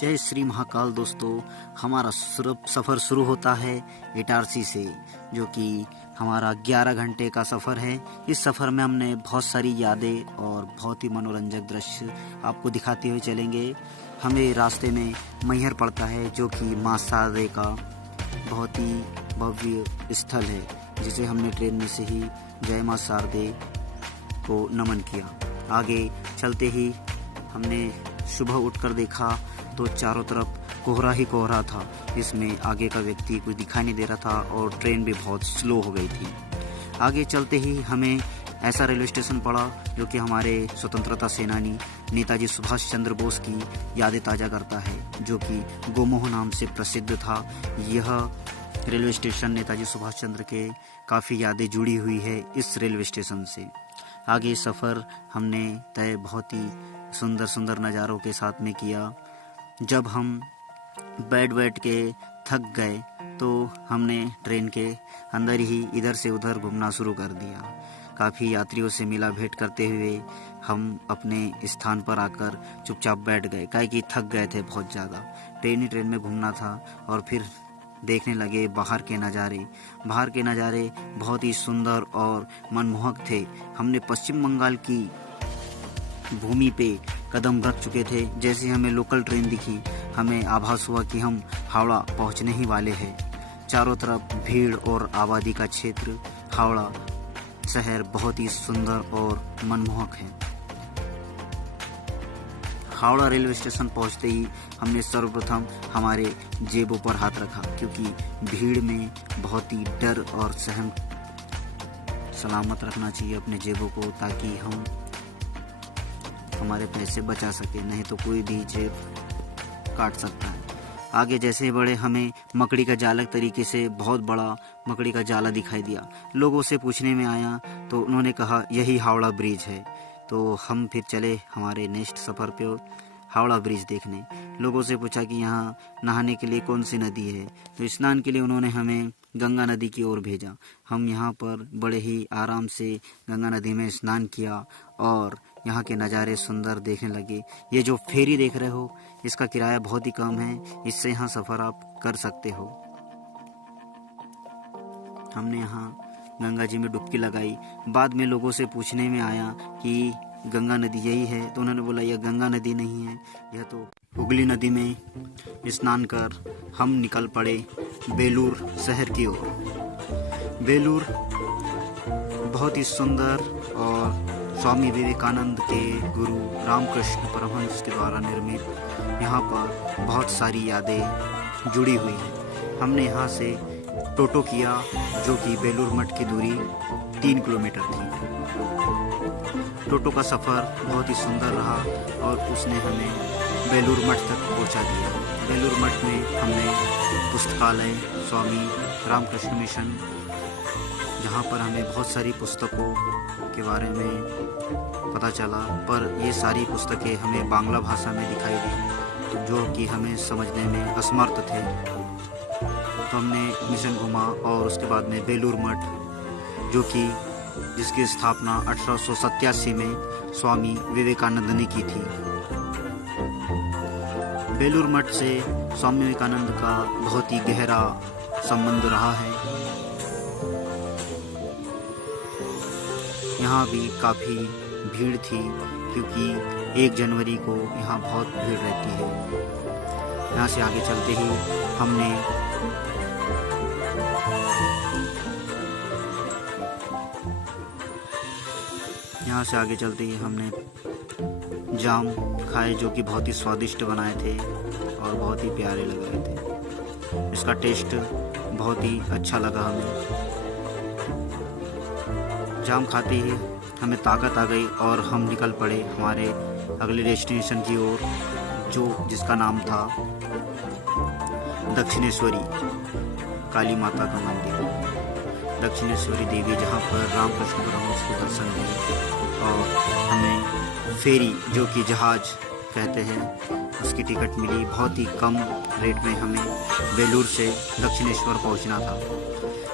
जय श्री महाकाल दोस्तों। हमारा सफ़र शुरू होता है इटारसी से, जो कि हमारा 11 घंटे का सफ़र है। इस सफ़र में हमने बहुत सारी यादें और बहुत ही मनोरंजक दृश्य आपको दिखाते हुए चलेंगे। हमें रास्ते में मैहर पड़ता है, जो कि माँ शारदे का बहुत ही भव्य स्थल है, जिसे हमने ट्रेन में से ही जय माँ शारदे को नमन किया। आगे चलते ही हमने सुबह उठकर देखा तो चारों तरफ कोहरा ही कोहरा था। इसमें आगे का व्यक्ति कुछ दिखाई नहीं दे रहा था और ट्रेन भी बहुत स्लो हो गई थी। आगे चलते ही हमें ऐसा रेलवे स्टेशन पड़ा जो कि हमारे स्वतंत्रता सेनानी नेताजी सुभाष चंद्र बोस की यादें ताज़ा करता है, जो कि गोमोह नाम से प्रसिद्ध था। यह रेलवे स्टेशन नेताजी सुभाष चंद्र के काफ़ी यादें जुड़ी हुई है इस रेलवे स्टेशन से। आगे सफ़र हमने तय बहुत ही सुंदर सुंदर नज़ारों के साथ में किया। जब हम बैठ के थक गए तो हमने ट्रेन के अंदर ही इधर से उधर घूमना शुरू कर दिया। काफ़ी यात्रियों से मिला भेंट करते हुए हम अपने स्थान पर आकर चुपचाप बैठ गए, काहे कि थक गए थे बहुत ज़्यादा। ट्रेन में घूमना था और फिर देखने लगे बाहर के नज़ारे। बाहर के नज़ारे बहुत ही सुंदर और मनमोहक थे। हमने पश्चिम बंगाल की भूमि पे कदम रख चुके थे। जैसे हमें लोकल ट्रेन दिखी, हमें आभास हुआ कि हम हावड़ा पहुंचने ही वाले हैं। चारों तरफ भीड़ और आबादी का क्षेत्र। हावड़ा शहर बहुत ही सुंदर और मनमोहक है। हावड़ा रेलवे स्टेशन पहुंचते ही हमने सर्वप्रथम हमारे जेबों पर हाथ रखा, क्योंकि भीड़ में बहुत ही डर और सहम सलामत रखना चाहिए अपने जेबों को, ताकि हम हमारे पैसे बचा सके, नहीं तो कोई भी जेब काट सकता है। आगे जैसे बढ़े हमें मकड़ी का जाला तरीके से बहुत बड़ा मकड़ी का जाला दिखाई दिया। लोगों से पूछने में आया तो उन्होंने कहा यही हावड़ा ब्रिज है। तो हम फिर चले हमारे नेक्स्ट सफ़र पे हावड़ा ब्रिज देखने। लोगों से पूछा कि यहाँ नहाने के लिए कौन सी नदी है, तो स्नान के लिए उन्होंने हमें गंगा नदी की ओर भेजा। हम यहाँ पर बड़े ही आराम से गंगा नदी में स्नान किया और यहाँ के नज़ारे सुंदर देखने लगे। ये जो फेरी देख रहे हो, इसका किराया बहुत ही कम है, इससे यहाँ सफ़र आप कर सकते हो। हमने यहाँ गंगा जी में डुबकी लगाई। बाद में लोगों से पूछने में आया कि गंगा नदी यही है, तो उन्होंने बोला यह गंगा नदी नहीं है, यह तो हुगली नदी में स्नान कर हम निकल पड़े बेलूर शहर की ओर। बेलूर बहुत ही सुंदर और स्वामी विवेकानंद के गुरु रामकृष्ण परमहंस के द्वारा निर्मित यहाँ पर बहुत सारी यादें जुड़ी हुई हैं। हमने यहाँ से टोटो किया, जो कि बेलूर मठ की दूरी 3 किलोमीटर थी। टोटो का सफ़र बहुत ही सुंदर रहा और उसने हमें बेलूर मठ तक पहुँचा दिया। बेलूर मठ में हमने पुस्तकालय स्वामी रामकृष्ण मिशन, जहाँ पर हमें बहुत सारी पुस्तकों के बारे में पता चला, पर ये सारी पुस्तकें हमें बांग्ला भाषा में दिखाई दी, तो जो कि हमें समझने में असमर्थ थे। तो हमने मिशन घूमा और उसके बाद में बेलूर मठ, जो कि जिसकी स्थापना 1887 में स्वामी विवेकानंद ने की थी। बेलूर मठ से स्वामी विवेकानंद का बहुत ही गहरा संबंध रहा है। यहाँ भी काफ़ी भीड़ थी, क्योंकि 1 जनवरी को यहाँ बहुत भीड़ रहती है। यहाँ से आगे चलते ही हमने जाम खाए, जो कि बहुत ही स्वादिष्ट बनाए थे और बहुत ही प्यारे लगाए थे। इसका टेस्ट बहुत ही अच्छा लगा हमें। जाम खाते ही हमें ताकत आ गई और हम निकल पड़े हमारे अगले डेस्टिनेशन की ओर, जिसका नाम था दक्षिणेश्वरी काली माता का मंदिर। दक्षिणेश्वरी देवी, जहाँ पर रामकृष्ण परमहंस को दर्शन दिए और हमें फेरी, जो कि जहाज कहते हैं, उसकी टिकट मिली। बहुत ही कम रेट में हमें बेलूर से दक्षिणेश्वर पहुंचना था।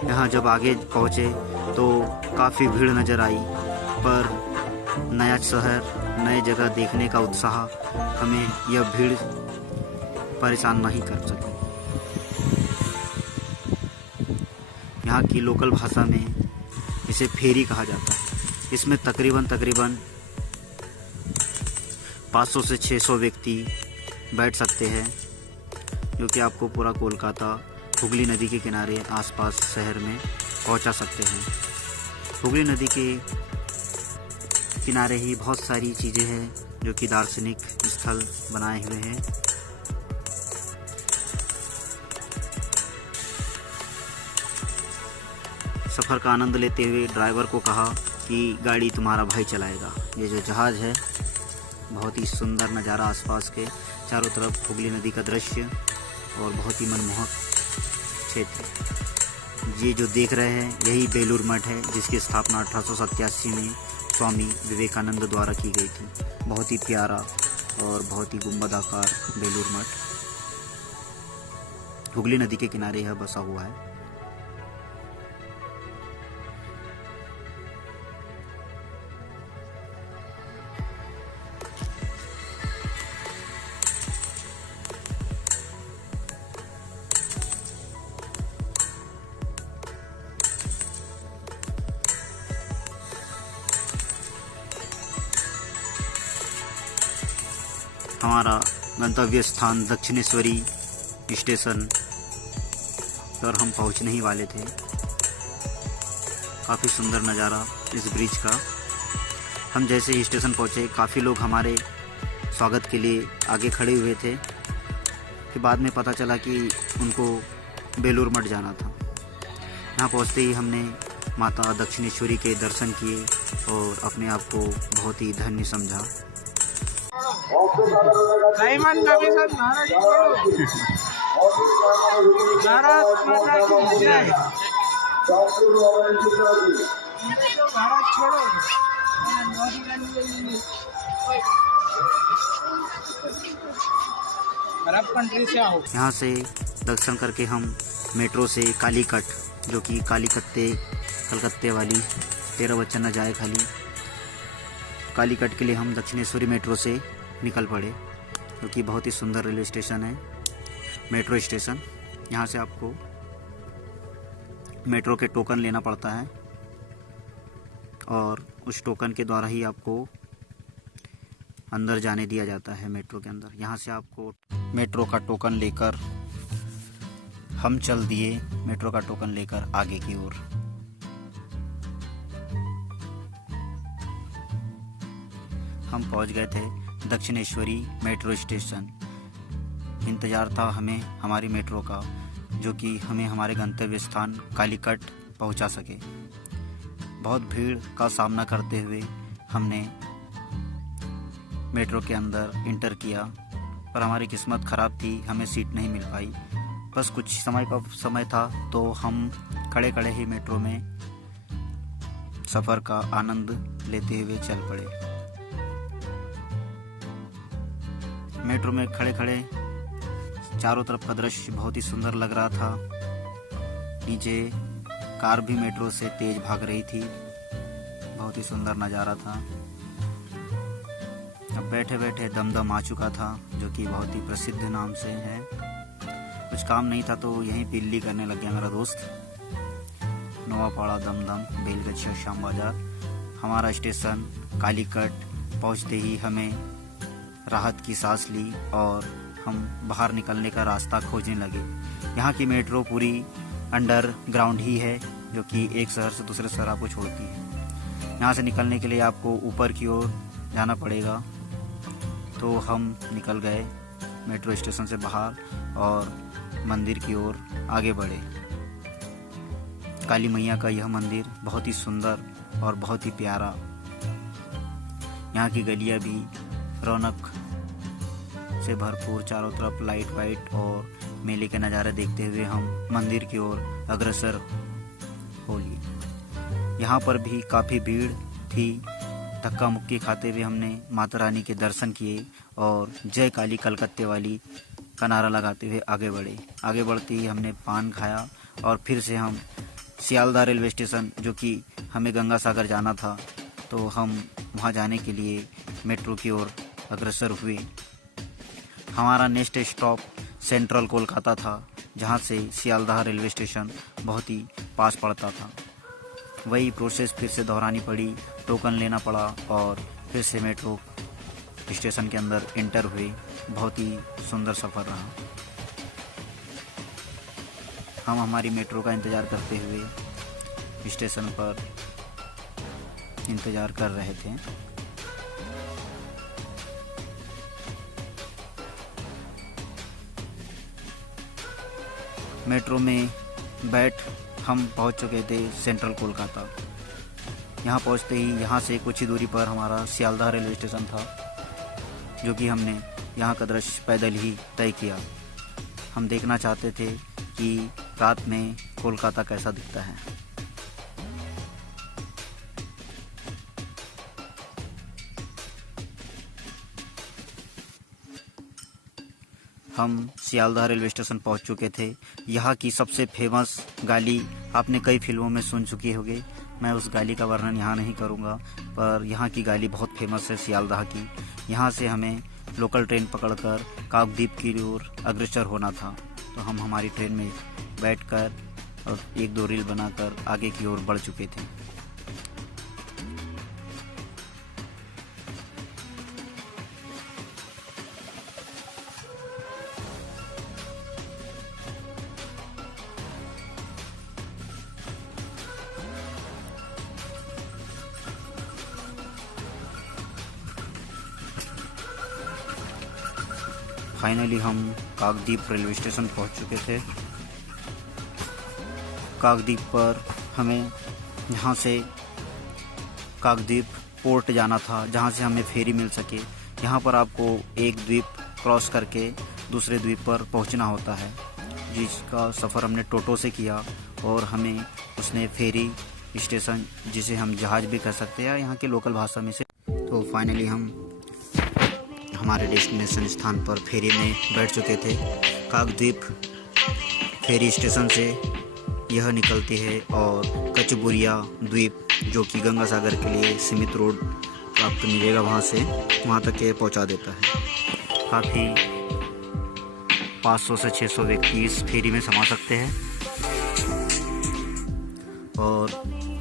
यहाँ जब आगे पहुँचे तो काफ़ी भीड़ नज़र आई, पर नया शहर, नए जगह देखने का उत्साह हमें यह भीड़ परेशान नहीं कर सके। यहाँ की लोकल भाषा में इसे फेरी कहा जाता है। इसमें तकरीबन 500 से 600 व्यक्ति बैठ सकते हैं, जो कि आपको पूरा कोलकाता हुगली नदी के किनारे आसपास शहर में पहुंचा सकते हैं। हुगली नदी के किनारे ही बहुत सारी चीज़ें हैं जो कि दार्शनिक स्थल बनाए हुए हैं। सफ़र का आनंद लेते हुए ड्राइवर को कहा कि गाड़ी तुम्हारा भाई चलाएगा। ये जो जहाज़ है, बहुत ही सुंदर नज़ारा, आसपास के चारों तरफ हुगली नदी का दृश्य और बहुत ही मनमोहक क्षेत्र। ये जो देख रहे हैं यही बेलूर मठ है, जिसकी स्थापना 1887 में स्वामी विवेकानंद द्वारा की गई थी। बहुत ही प्यारा और बहुत ही गुंबदाकार बेलूर मठ हुगली नदी के किनारे यह बसा हुआ है। हमारा गंतव्य स्थान दक्षिणेश्वरी स्टेशन पर हम पहुंचने ही वाले थे। काफ़ी सुंदर नज़ारा इस ब्रिज का। हम जैसे ही स्टेशन पहुंचे, काफ़ी लोग हमारे स्वागत के लिए आगे खड़े हुए थे। फिर बाद में पता चला कि उनको बेलूर मठ जाना था। यहाँ पहुँचते ही हमने माता दक्षिणेश्वरी के दर्शन किए और अपने आप को बहुत ही धन्य समझा। साइमन कमीशन महाराज छोड़ो, भारत माता की जय। भारत छोड़ो, अरब कंट्री से आओ। यहाँ से दर्शन करके हम मेट्रो से कालीकट, जो कि कलकत्ते वाली 13 बच्चा न जाए खाली, कालीकट के लिए हम दक्षिणेश्वरी मेट्रो से निकल पड़े, जो कि बहुत ही सुंदर रेलवे स्टेशन है, मेट्रो स्टेशन। यहाँ से आपको मेट्रो के टोकन लेना पड़ता है और उस टोकन के द्वारा ही आपको अंदर जाने दिया जाता है मेट्रो के अंदर। यहाँ से आपको मेट्रो का टोकन लेकर हम चल दिए मेट्रो का टोकन लेकर आगे की ओर। हम पहुँच गए थे दक्षिणेश्वरी मेट्रो स्टेशन। इंतज़ार था हमें हमारी मेट्रो का, जो कि हमें हमारे गंतव्य स्थान कालीकट पहुंचा सके। बहुत भीड़ का सामना करते हुए हमने मेट्रो के अंदर इंटर किया, पर हमारी किस्मत ख़राब थी, हमें सीट नहीं मिल पाई। बस कुछ समय था तो हम खड़े खड़े ही मेट्रो में सफ़र का आनंद लेते हुए चल पड़े। मेट्रो में खड़े खड़े चारों तरफ का दृश्य बहुत ही सुंदर लग रहा था। नीचे कार भी मेट्रो से तेज भाग रही थी, बहुत ही सुंदर नज़ारा था। अब बैठे बैठे दमदम आ चुका था, जो कि बहुत ही प्रसिद्ध नाम से है। कुछ काम नहीं था तो यहीं पिल्ली करने लग गया मेरा दोस्त। नोआपाड़ा दमदम बेलगछिया श्याम बाजार। हमारा स्टेशन कालीकट पहुंचते ही हमें राहत की सांस ली और हम बाहर निकलने का रास्ता खोजने लगे। यहाँ की मेट्रो पूरी अंडरग्राउंड ही है, जो कि एक शहर से दूसरे शहर आपको छोड़ती है। यहाँ से निकलने के लिए आपको ऊपर की ओर जाना पड़ेगा। तो हम निकल गए मेट्रो स्टेशन से बाहर और मंदिर की ओर आगे बढ़े। काली मैया का यह मंदिर बहुत ही सुंदर और बहुत ही प्यारा। यहाँ की गलियाँ भी रौनक से भरपूर, चारों तरफ लाइट वाइट और मेले के नज़ारे देखते हुए हम मंदिर की ओर अग्रसर हो लिए। यहाँ पर भी काफ़ी भीड़ थी। धक्का मुक्की खाते हुए हमने माता रानी के दर्शन किए और जय काली कलकत्ते वाली का नारा लगाते हुए आगे बढ़े। आगे बढ़ते ही हमने पान खाया और फिर से हम सियालदह रेलवे स्टेशन, जो कि हमें गंगा सागर जाना था, तो हम वहाँ जाने के लिए मेट्रो की ओर अग्रसर हुए। हमारा नेक्स्ट स्टॉप सेंट्रल कोलकाता था, जहाँ से सियालदह रेलवे स्टेशन बहुत ही पास पड़ता था। वही प्रोसेस फिर से दोहरानी पड़ी, टोकन लेना पड़ा और फिर से मेट्रो स्टेशन के अंदर एंटर हुए। बहुत ही सुंदर सफ़र रहा। हम हमारी मेट्रो का इंतज़ार करते हुए स्टेशन पर इंतज़ार कर रहे थे। मेट्रो में बैठ हम पहुंच चुके थे सेंट्रल कोलकाता। यहाँ पहुंचते ही यहाँ से कुछ ही दूरी पर हमारा सियालदह रेलवे स्टेशन था, जो कि हमने यहाँ का दृश्य पैदल ही तय किया। हम देखना चाहते थे कि रात में कोलकाता कैसा दिखता है। हम सियालदह रेलवे स्टेशन पहुंच चुके थे। यहाँ की सबसे फेमस गाली आपने कई फिल्मों में सुन चुकी होगी। मैं उस गाली का वर्णन यहाँ नहीं करूँगा, पर यहाँ की गाली बहुत फेमस है सियालदह की। यहाँ से हमें लोकल ट्रेन पकड़कर काकद्वीप की ओर अग्रसर होना था। तो हम हमारी ट्रेन में बैठकर और एक दो रील बनाकर आगे की ओर बढ़ चुके थे। फाइनली हम काकद्वीप रेलवे स्टेशन पहुंच चुके थे। काकद्वीप पर हमें यहाँ से काकद्वीप पोर्ट जाना था, जहाँ से हमें फेरी मिल सके। यहाँ पर आपको एक द्वीप क्रॉस करके दूसरे द्वीप पर पहुँचना होता है, जिसका सफ़र हमने टोटो से किया और हमें उसने फेरी स्टेशन, जिसे हम जहाज़ भी कह सकते हैं यहाँ के लोकल भाषा में से। तो फाइनली हम हमारे डेस्टिनेशन स्थान पर फेरी में बैठ चुके थे। काकद्वीप फेरी स्टेशन से यह निकलती है और कचबुरिया द्वीप, जो कि गंगा सागर के लिए सीमित रोड प्राप्त मिलेगा, वहाँ से वहाँ तक के पहुँचा देता है। काफ़ी 500 से 600 व्यक्ति इस फेरी में समा सकते हैं। और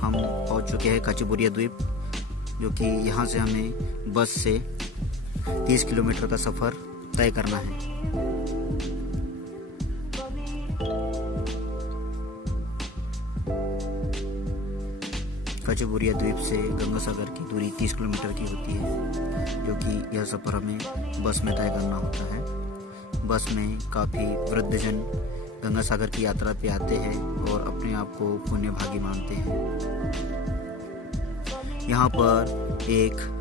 हम पहुँच चुके हैं कचबुरिया द्वीप, जो कि यहाँ से हमें बस से 30 किलोमीटर का सफ़र तय करना है। कचबुरिया द्वीप से गंगा सागर की दूरी 30 किलोमीटर की होती है, जो कि यह सफ़र हमें बस में तय करना होता है। बस में काफ़ी वृद्धजन गंगा सागर की यात्रा पे आते हैं और अपने आप को पुण्य भागी मानते हैं। यहाँ पर एक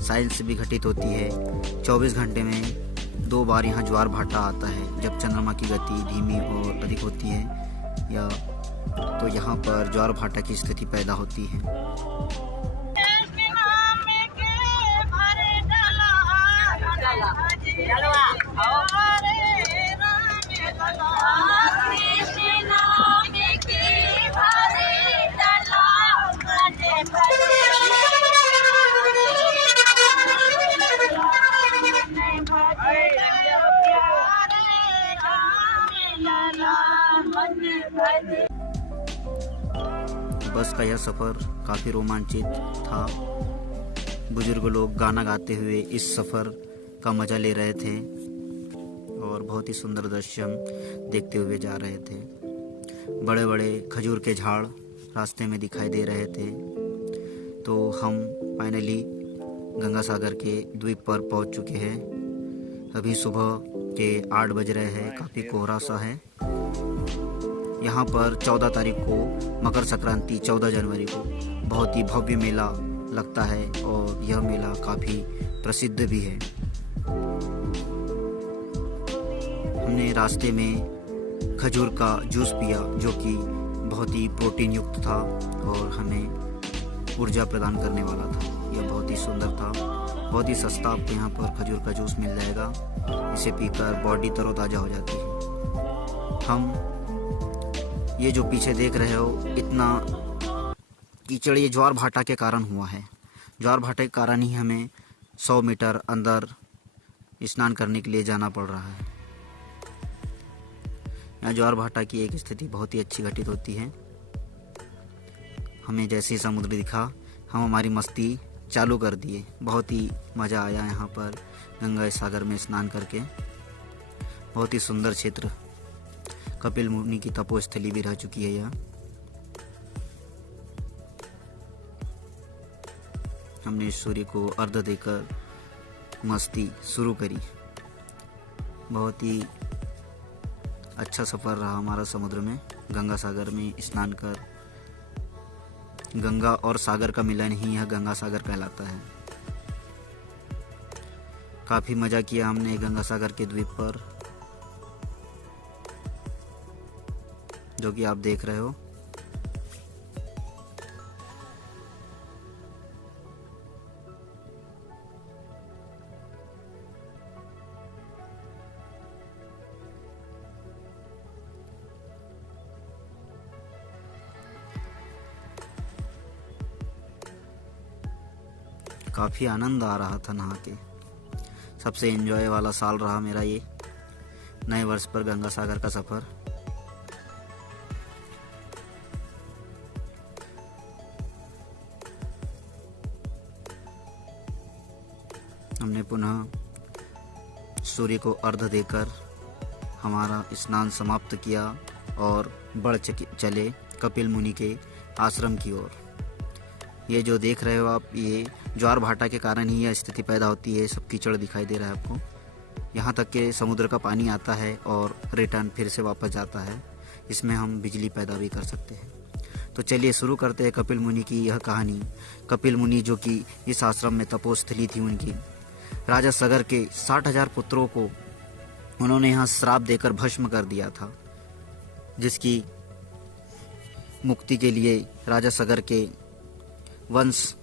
साइंस भी घटित होती है। 24 घंटे में 2 बार यहाँ ज्वार भाटा आता है, जब चंद्रमा की गति धीमी और अधिक होती है या तो यहाँ पर ज्वार भाटा की स्थिति पैदा होती है। बस का यह सफ़र काफ़ी रोमांचित था। बुजुर्ग लोग गाना गाते हुए इस सफ़र का मज़ा ले रहे थे और बहुत ही सुंदर दृश्य हम देखते हुए जा रहे थे। बड़े बड़े खजूर के झाड़ रास्ते में दिखाई दे रहे थे। तो हम फाइनली गंगा सागर के द्वीप पर पहुंच चुके हैं। अभी सुबह के 8 बज रहे हैं। काफ़ी कोहरा सा है। यहाँ पर 14 तारीख को मकर संक्रांति 14 जनवरी को बहुत ही भव्य मेला लगता है और यह मेला काफ़ी प्रसिद्ध भी है। हमने रास्ते में खजूर का जूस पिया, जो कि बहुत ही प्रोटीन युक्त था और हमें ऊर्जा प्रदान करने वाला था। यह बहुत ही सुंदर था। बहुत ही सस्ता आपको यहाँ पर खजूर का जूस मिल जाएगा। इसे पीकर बॉडी तरोताज़ा हो जाती है। हम ये जो पीछे देख रहे हो, इतना कीचड़ ये ज्वार भाटा के कारण हुआ है। ज्वार भाटा के कारण ही हमें 100 मीटर अंदर स्नान करने के लिए जाना पड़ रहा है। यहाँ ज्वार भाटा की एक स्थिति बहुत ही अच्छी घटित होती है। हमें जैसे ही समुद्र दिखा हम हमारी मस्ती चालू कर दिए। बहुत ही मज़ा आया यहाँ पर गंगा सागर में स्नान करके। बहुत ही सुंदर क्षेत्र, कपिल मुनि की तपोस्थली भी रह चुकी है यह। हमने सूर्य को अर्घ्य देकर मस्ती शुरू करी। बहुत ही अच्छा सफ़र रहा हमारा समुद्र में, गंगा सागर में स्नान कर। गंगा और सागर का मिलन ही यह गंगा सागर कहलाता है। काफ़ी मज़ा किया हमने गंगा सागर के द्वीप पर, जो कि आप देख रहे हो। काफ़ी आनंद आ रहा था नहा के। सबसे एंजॉय वाला साल रहा मेरा ये नए वर्ष पर गंगा सागर का सफ़र। हमने पुनः सूर्य को अर्घ्य देकर हमारा स्नान समाप्त किया और बढ़ चले कपिल मुनि के आश्रम की ओर। ये जो देख रहे हो आप, ये ज्वार भाटा के कारण ही यह स्थिति पैदा होती है। सब कीचड़ दिखाई दे रहा है आपको। यहाँ तक कि समुद्र का पानी आता है और रिटर्न फिर से वापस जाता है। इसमें हम बिजली पैदा भी कर सकते हैं। तो चलिए शुरू करते हैं कपिल मुनि की यह कहानी। कपिल मुनि जो कि इस आश्रम में तपोस्थली थी उनकी, राजा सगर के 60,000 पुत्रों को उन्होंने यहाँ श्राप देकर भस्म कर दिया था, जिसकी मुक्ति के लिए राजा सगर के वंश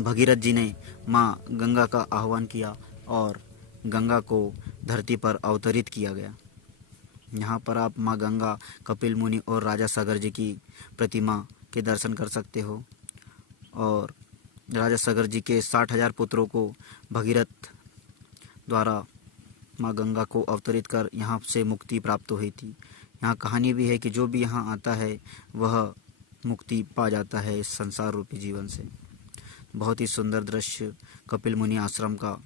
भगीरथ जी ने माँ गंगा का आह्वान किया और गंगा को धरती पर अवतरित किया गया। यहाँ पर आप माँ गंगा, कपिल मुनि और राजा सागर जी की प्रतिमा के दर्शन कर सकते हो। और राजा सागर जी के 60,000 पुत्रों को भगीरथ द्वारा माँ गंगा को अवतरित कर यहाँ से मुक्ति प्राप्त हुई थी। यहाँ कहानी भी है कि जो भी यहाँ आता है वह मुक्ति पा जाता है इस संसार रूपी जीवन से। बहुत ही सुंदर दृश्य कपिल मुनि आश्रम का।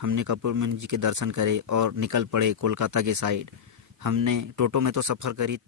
हमने कपिल मुनि जी के दर्शन करे और निकल पड़े कोलकाता के साइड। हमने टोटो में तो सफ़र करी